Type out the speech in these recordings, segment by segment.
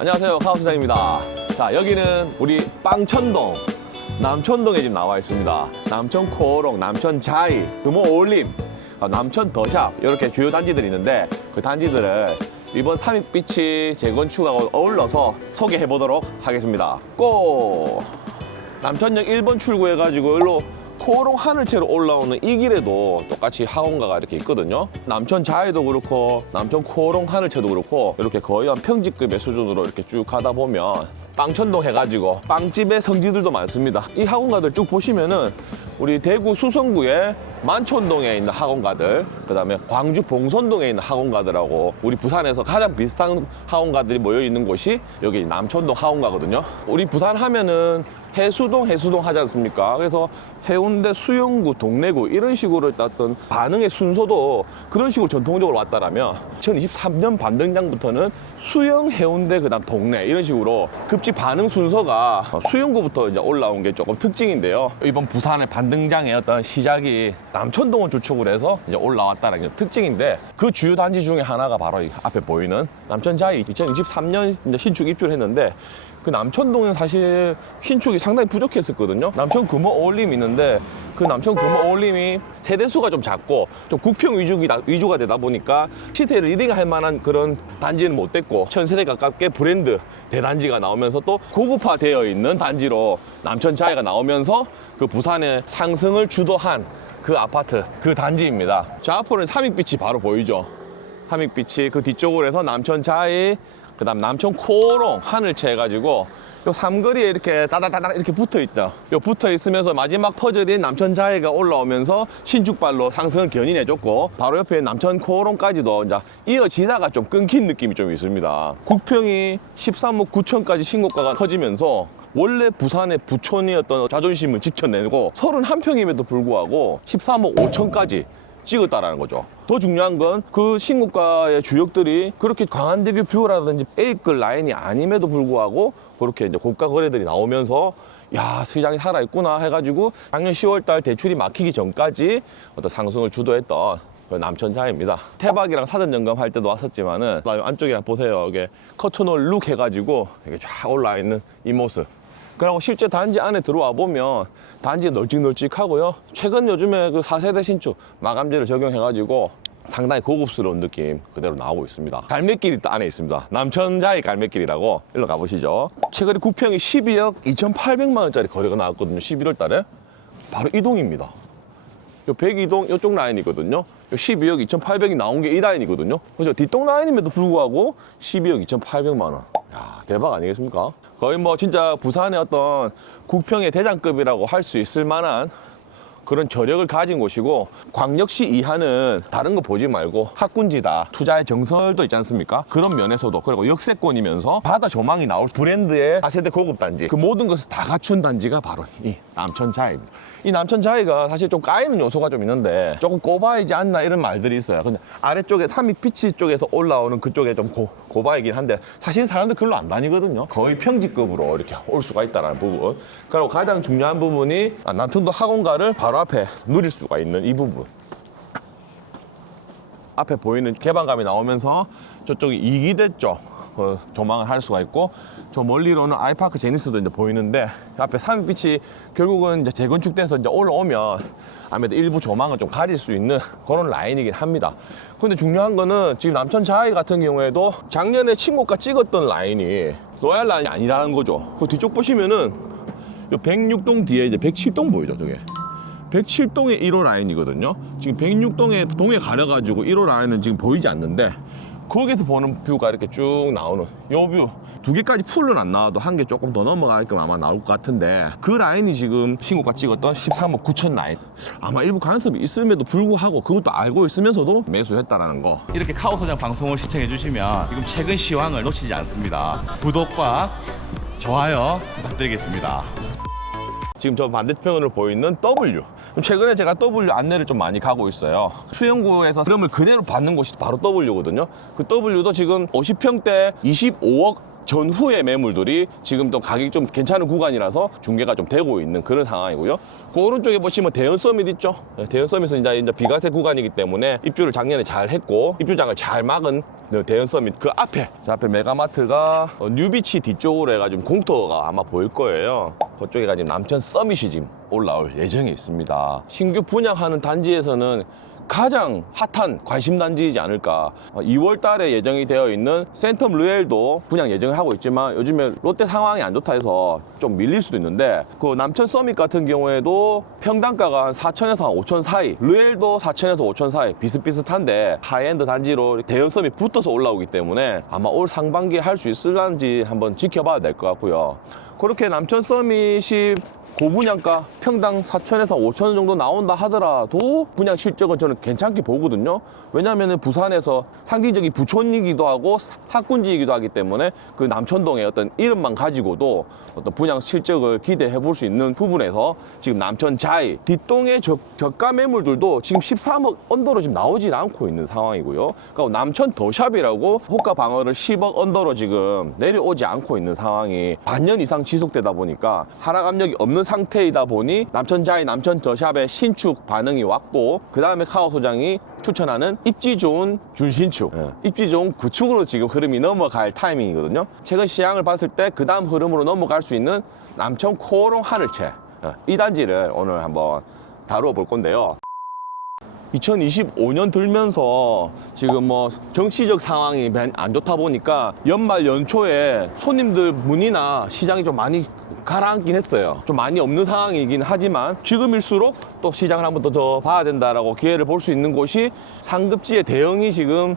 안녕하세요. 카우스장입니다. 자 여기는 우리 빵천동 남천동에 지금 나와 있습니다. 남천 코오롱 남천 자이 금호 올림 아, 남천 더샵 이렇게 주요 단지들이 있는데 그 단지들을 이번 삼익비치 재건축하고 어울러서 소개해 보도록 하겠습니다. 고! 남천역 1번 출구해 가지고 일로 코오롱 하늘채로 올라오는 이 길에도 똑같이 학원가가 이렇게 있거든요. 남천 자해도 그렇고 남천 코오롱 하늘채도 그렇고 이렇게 거의 한 평지급의 수준으로 이렇게 쭉 가다 보면 빵천동 해가지고 빵집의 성지들도 많습니다. 이 학원가들 쭉 보시면은 우리 대구 수성구의 만촌동에 있는 학원가들, 그 다음에 광주 봉선동에 있는 학원가들하고 우리 부산에서 가장 비슷한 학원가들이 모여 있는 곳이 여기 남천동 학원가거든요. 우리 부산 하면은 해수동 해수동 하지 않습니까? 그래서 해운대 수영구 동래구 이런 식으로 어떤 반응의 순서도 그런 식으로 전통적으로 왔다라면 2023년 반등장부터는 수영 해운대 그다음 동래 이런 식으로 급지 반응 순서가 수영구부터 이제 올라온 게 조금 특징인데요. 이번 부산의 반 등장의 어떤 시작이 남천동을 주축으로 해서 이제 올라왔다는 게 특징인데 그 주요 단지 중에 하나가 바로 이 앞에 보이는 남천자이 2023년 이제 신축 입주를 했는데 그 남천동은 사실 신축이 상당히 부족했었거든요. 남천 금호 어울림이 있는데 그 남천 금호 어울림이 세대수가 좀 작고 좀 국평 위주가, 위주가 되다 보니까 시세를 리딩할 만한 그런 단지는 못 됐고 천세대 가깝게 브랜드 대단지가 나오면서 또 고급화되어 있는 단지로 남천자이가 나오면서 그 부산의 상승을 주도한 그 아파트 그 단지입니다. 저 앞으로는 삼익빛이 바로 보이죠. 삼익빛이 그 뒤쪽으로 해서 남천자이 그 다음 남천 코롱 하늘채 해가지고 요 삼거리에 이렇게 따다다닥 이렇게 붙어 있다. 요 붙어 있으면서 마지막 퍼즐인 남천 자해가 올라오면서 신축발로 상승을 견인해줬고 바로 옆에 남천 코롱까지도 이제 이어지다가 좀 끊긴 느낌이 좀 있습니다. 국평이 13억 9천까지 신고가가 터지면서 원래 부산의 부촌이었던 자존심을 지켜내고 31평임에도 불구하고 13억 5천까지 찍었다라는 거죠. 더 중요한 건 그 신고가의 주역들이 그렇게 광안대교 뷰라든지 A급 라인이 아님에도 불구하고 그렇게 이제 고가 거래들이 나오면서 야 시장이 살아있구나 해가지고 작년 10월달 대출이 막히기 전까지 어떤 상승을 주도했던 그 남천자입니다. 태박이랑 사전 점검 할 때도 왔었지만은 나 안쪽에 보세요. 이게 커튼홀 룩 해가지고 이게 쫙 올라 있는 이 모습. 그리고 실제 단지 안에 들어와 보면 단지 널찍널찍하고요. 최근 요즘에 그 4세대 신축 마감재를 적용해가지고 상당히 고급스러운 느낌 그대로 나오고 있습니다. 갈매길이 또 안에 있습니다. 남천자의 갈매길이라고 일로 가보시죠. 최근에 구평이 12억 2,800만 원짜리 거래가 나왔거든요. 11월 달에. 바로 이동입니다. 요 102동 이쪽 라인이거든요. 요 12억 2,800이 나온 게 이 라인이거든요. 그죠? 뒷동 라인임에도 불구하고 12억 2,800만 원. 야, 대박 아니겠습니까? 거의 뭐 진짜 부산의 어떤 국평의 대장급이라고 할 수 있을 만한 그런 저력을 가진 곳이고 광역시 이하는 다른 거 보지 말고 학군지다 투자의 정설도 있지 않습니까 그런 면에서도 그리고 역세권이면서 바다 조망이 나올 브랜드의 4세대 고급 단지 그 모든 것을 다 갖춘 단지가 바로 이 남천자이입니다. 이 남천자이가 사실 좀 까이는 요소가 좀 있는데 조금 꼽아이지 않나 이런 말들이 있어요. 근데 아래쪽에 삼익피치 쪽에서 올라오는 그쪽에 좀 고, 고바이긴 한데 사실 사람들 별로 안 다니거든요. 거의 평지급으로 이렇게 올 수가 있다는 부분. 그리고 가장 중요한 부분이 아, 남천도 학원가를 바로 앞에 누릴 수가 있는 이 부분. 앞에 보이는 개방감이 나오면서 저쪽이 이기대 쪽 어, 조망을 할 수가 있고 저 멀리로는 아이파크 제니스도 이제 보이는데 앞에 삼빛이 결국은 이제 재건축돼서 이제 올라오면 아무래도 일부 조망을 좀 가릴 수 있는 그런 라인이긴 합니다. 근데 중요한 거는 지금 남천 자이 같은 경우에도 작년에 친구가 찍었던 라인이 로얄 라인이 아니라는 거죠. 그 뒤쪽 보시면은 요 106동 뒤에 이제 107동 보이죠, 저게. 107동의 1호 라인이거든요. 지금 106동에 동에 가려가지고 1호 라인은 지금 보이지 않는데 거기서 보는 뷰가 이렇게 쭉 나오는 요 뷰. 두 개까지 풀은 안 나와도 한 개 조금 더 넘어가게끔 아마 나올 것 같은데 그 라인이 지금 신고가 찍었던 13억 9천 라인 아마 일부 간섭이 있음에도 불구하고 그것도 알고 있으면서도 매수했다라는 거 이렇게 카오 소장 방송을 시청해 주시면 지금 최근 시황을 놓치지 않습니다. 구독과 좋아요 부탁드리겠습니다. 지금 저 반대편으로 보이는 W. 최근에 제가 W 안내를 좀 많이 가고 있어요. 수영구에서 흐름을 그대로 받는 곳이 바로 W거든요. 그 W도 지금 50평대 25억 전후의 매물들이 지금 또 가격이 좀 괜찮은 구간이라서 중개가 좀 되고 있는 그런 상황이고요. 그 오른쪽에 보시면 대연 서밋 있죠? 네, 대연 서밋은 이제, 이제 비과세 구간이기 때문에 입주를 작년에 잘 했고 입주장을 잘 막은 네, 대연 서밋 그 앞에 저 앞에 메가마트가 어, 뉴비치 뒤쪽으로 해가지고 공터가 아마 보일 거예요. 그쪽에가 지금 남천 서밋이 지금 올라올 예정이 있습니다. 신규 분양하는 단지에서는 가장 핫한 관심 단지이지 않을까. 2월 달에 예정이 되어 있는 센텀 르엘도 분양 예정을 하고 있지만 요즘에 롯데 상황이 안 좋다 해서 좀 밀릴 수도 있는데 그 남천 서밋 같은 경우에도 평당가가 한 4천에서 한 5천 사이, 르엘도 4천에서 5천 사이 비슷비슷한데 하이엔드 단지로 대형 서밋 붙어서 올라오기 때문에 아마 올 상반기에 할 수 있을런지 한번 지켜봐야 될 것 같고요. 그렇게 남천 서밋이 고분양가 평당 4천에서 5천 원 정도 나온다 하더라도 분양 실적은 저는 괜찮게 보거든요. 왜냐하면 부산에서 상징적인 부촌이기도 하고 학군지이기도 하기 때문에 그 남천동의 어떤 이름만 가지고도 어떤 분양 실적을 기대해 볼 수 있는 부분에서 지금 남천 자이 뒷동의 저, 저가 매물들도 지금 13억 언더로 지금 나오질 않고 있는 상황이고요. 그러니까 남천 더샵이라고 호가 방어를 10억 언더로 지금 내려오지 않고 있는 상황이 반년 이상 지속되다 보니까 하락 압력이 없는 상태이다 보니 남천자이 남천 더샵의 신축 반응이 왔고 그 다음에 카오 소장이 추천하는 입지 좋은 준신축, 예, 입지 좋은 구축으로 지금 흐름이 넘어갈 타이밍이거든요. 최근 시향을 봤을 때 그 다음 흐름으로 넘어갈 수 있는 남천 코오롱 하늘채 예, 이 단지를 오늘 한번 다루어 볼 건데요. 2025년 들면서 지금 뭐 정치적 상황이 맨안 좋다 보니까 연말 연초에 손님들 문의나 시장이 좀 많이 가라앉긴 했어요. 좀 많이 없는 상황이긴 하지만 지금일수록 또 시장을 한 번더더 봐야 된다라고 기회를 볼 수 있는 곳이 상급지의 대응이 지금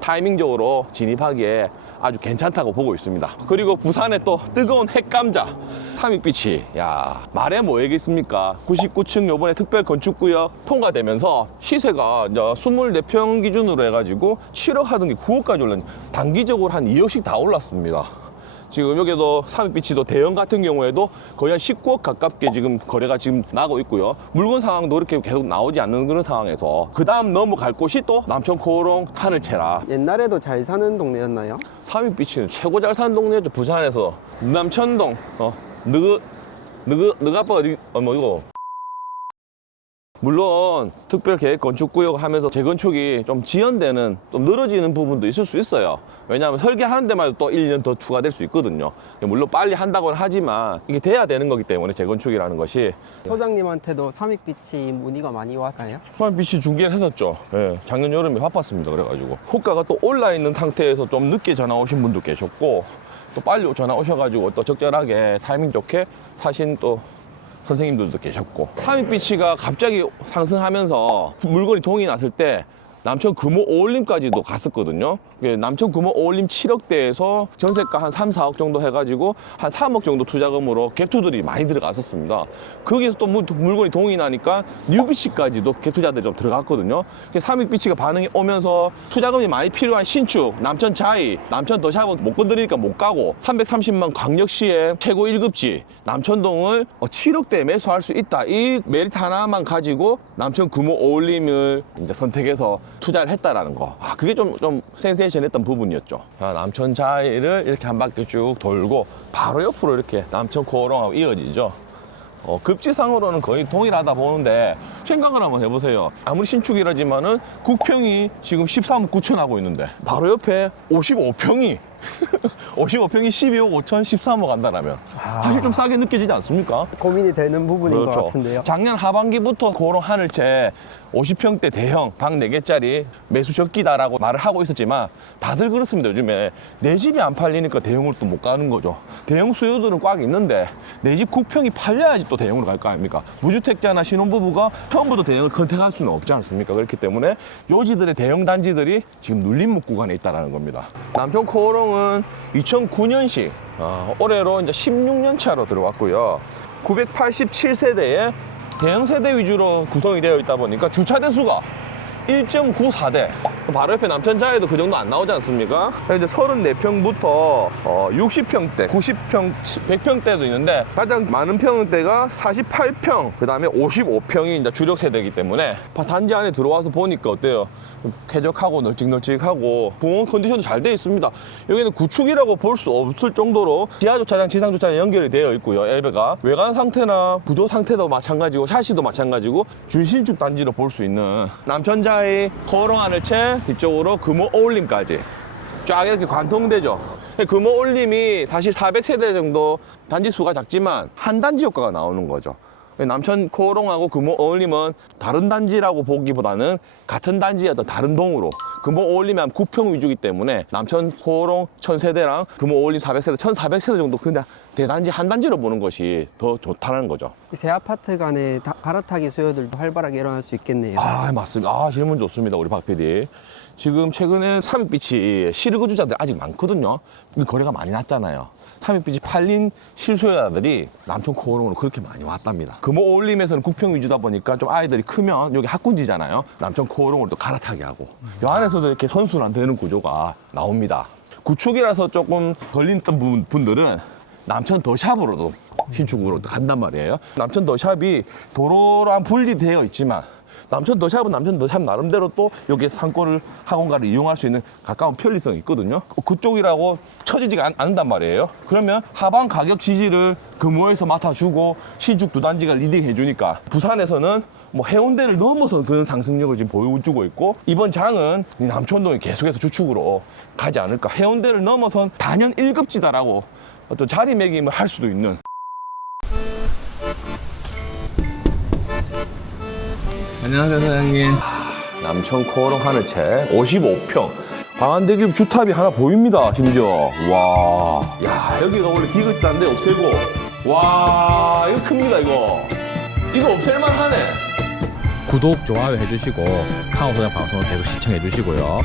타이밍적으로 진입하기에 아주 괜찮다고 보고 있습니다. 그리고 부산에 또 뜨거운 핵감자 타믹비치 야 말해 뭐얘기겠습니까 99층 요번에 특별 건축구역 통과되면서 시세가 이제 24평 기준으로 해가지고 7억 하던 게 9억까지 올랐 단기적으로 한 2억씩 다 올랐습니다. 지금 여기도 삼익비치도 대형 같은 경우에도 거의 한 19억 가깝게 지금 거래가 지금 나고 있고요. 물건 상황도 이렇게 계속 나오지 않는 그런 상황에서 그 다음 넘어갈 곳이 또 남천 코오롱 하늘채라 옛날에도 잘 사는 동네였나요? 삼익비치는 최고 잘 사는 동네죠. 부산에서 남천동 어 너그 너그 너가 아빠 어디 어 뭐이고 물론 특별 계획 건축 구역 하면서 재건축이 좀 지연되는 좀 늘어지는 부분도 있을 수 있어요. 왜냐하면 설계하는 데만 해도 또 1년 더 추가될 수 있거든요. 물론 빨리 한다고는 하지만 이게 돼야 되는 거기 때문에 재건축이라는 것이 소장님한테도 삼익빛이 문의가 많이 왔나요? 소환빛이 중계를 했었죠. 예, 작년 여름에 바빴습니다. 그래가지고 호가가 또 올라 있는 상태에서 좀 늦게 전화 오신 분도 계셨고 또 빨리 전화 오셔가지고 또 적절하게 타이밍 좋게 사신 또 선생님들도 계셨고 삼익비치가 갑자기 상승하면서 물건이 동이 났을 때 남천 금호 오올림까지도 갔었거든요. 이게 남천 금호 오올림 7억대에서 전세가 한 3, 4억 정도 해가지고 한 3억 정도 투자금으로 갭투들이 많이 들어갔었습니다. 거기서 또 물- 물건이 동이 나니까 뉴비치까지도 갭투자들이 좀 들어갔거든요. 삼익비치가 반응이 오면서 투자금이 많이 필요한 신축, 남천 자이, 남천 더샵은 못 건드리니까 못 가고 330만 광역시의 최고 1급지 남천동을 7억대에 매수할 수 있다. 이 메리트 하나만 가지고 남천 금호 오올림을 이제 선택해서 투자를 했다라는 거. 아, 그게 좀, 좀 센세이션했던 부분이었죠. 자, 남천 자이를 이렇게 한 바퀴 쭉 돌고 바로 옆으로 이렇게 남천 코오롱하고 이어지죠. 어, 급지상으로는 거의 동일하다 보는데 생각을 한번 해보세요. 아무리 신축이라지만은 국평이 지금 13억 9천 하고 있는데 바로 옆에 55평이 55평이 12억 5천 13억 한다라면 사실 좀 싸게 느껴지지 않습니까? 고민이 되는 부분인 것 같은데요. 작년 하반기부터 고런 하늘채 50평대 대형 방 4개짜리 매수 적기다라고 말을 하고 있었지만 다들 그렇습니다. 요즘에 내 집이 안 팔리니까 대형으로 또못 가는 거죠. 대형 수요들은 꽉 있는데 내 집 국평이 팔려야지 또 대형으로 갈 거 아닙니까? 무주택자나 신혼부부가 처음부터 대형을 컨택할 수는 없지 않습니까? 그렇기 때문에 요지들의 대형 단지들이 지금 눌림목 구간에 있다는 겁니다. 남편 코오롱은 2009년식 올해로 이제 16년 차로 들어왔고요. 987세대에 대형 세대 위주로 구성이 되어 있다 보니까 주차 대수가 1.94대 바로 옆에 남천자에도 그 정도 안 나오지 않습니까? 이제 34평부터 어, 60평대, 90평, 100평대도 있는데 가장 많은 평대가 48평, 그 다음에 55평이 이제 주력 세대이기 때문에 단지 안에 들어와서 보니까 어때요? 좀 쾌적하고 널찍널찍하고 공원 컨디션도 잘 되어 있습니다. 여기는 구축이라고 볼 수 없을 정도로 지하 주차장, 지상 주차장 연결이 되어 있고요. 엘베가 외관 상태나 구조 상태도 마찬가지고 샤시도 마찬가지고 준신축 단지로 볼 수 있는 남천자의 거롱 하늘채 뒤쪽으로 금호 어울림까지 쫙 이렇게 관통되죠. 금호 올림이 사실 400세대 정도 단지 수가 작지만 한 단지 효과가 나오는 거죠. 남천 코롱하고 금호 어울림은 다른 단지라고 보기보다는 같은 단지의 어떤 다른 동으로 금호 어울림이 한 9평 위주이기 때문에 남천 코롱 1000세대랑 금호 어울림 400세대, 1400세대 정도 그냥 대단지 한 단지로 보는 것이 더 좋다는 거죠. 새 아파트 간의 다- 갈아타기 수요들도 활발하게 일어날 수 있겠네요. 아 맞습니다. 아 질문 좋습니다 우리 박 PD. 지금 최근에 삼익빛이 실거주자들 아직 많거든요. 이 거래가 많이 났잖아요. 삼익빛이 팔린 실소유자들이 남천 코어롱으로 그렇게 많이 왔답니다. 금호 올림에서는 국평 위주다 보니까 좀 아이들이 크면 여기 학군지잖아요. 남천 코어롱으로 또 갈아타게 하고 이 안에서도 이렇게 선순환 되는 구조가 나옵니다. 구축이라서 조금 걸린 분- 분들은 남천 더샵으로도 신축으로 또 간단 말이에요. 남천 더샵이 도로랑 분리되어 있지만 남천 더샵은 남천 더샵 나름대로 또 여기 상권을 학원가를 이용할 수 있는 가까운 편리성이 있거든요. 그쪽이라고 처지지가 않, 않는단 말이에요. 그러면 하방 가격 지지를 금호에서 맡아주고 신축 두 단지가 리딩해 주니까 부산에서는 뭐 해운대를 넘어서 그런 상승력을 지금 보여주고 있고 이번 장은 이 남천동이 계속해서 주축으로 가지 않을까. 해운대를 넘어선 단연 1급지다라고 어떤 자리매김을 할 수도 있는 안녕하세요 사장님. 남천 코어롱 하늘채 55평. 광안대교 주탑이 하나 보입니다 심지어. 와 야 여기가 원래 디귿자인데 없애고. 와 이거 큽니다 이거. 이거 없앨만 하네. 구독, 좋아요 해주시고 카운트다운 방송을 계속 시청해 주시고요.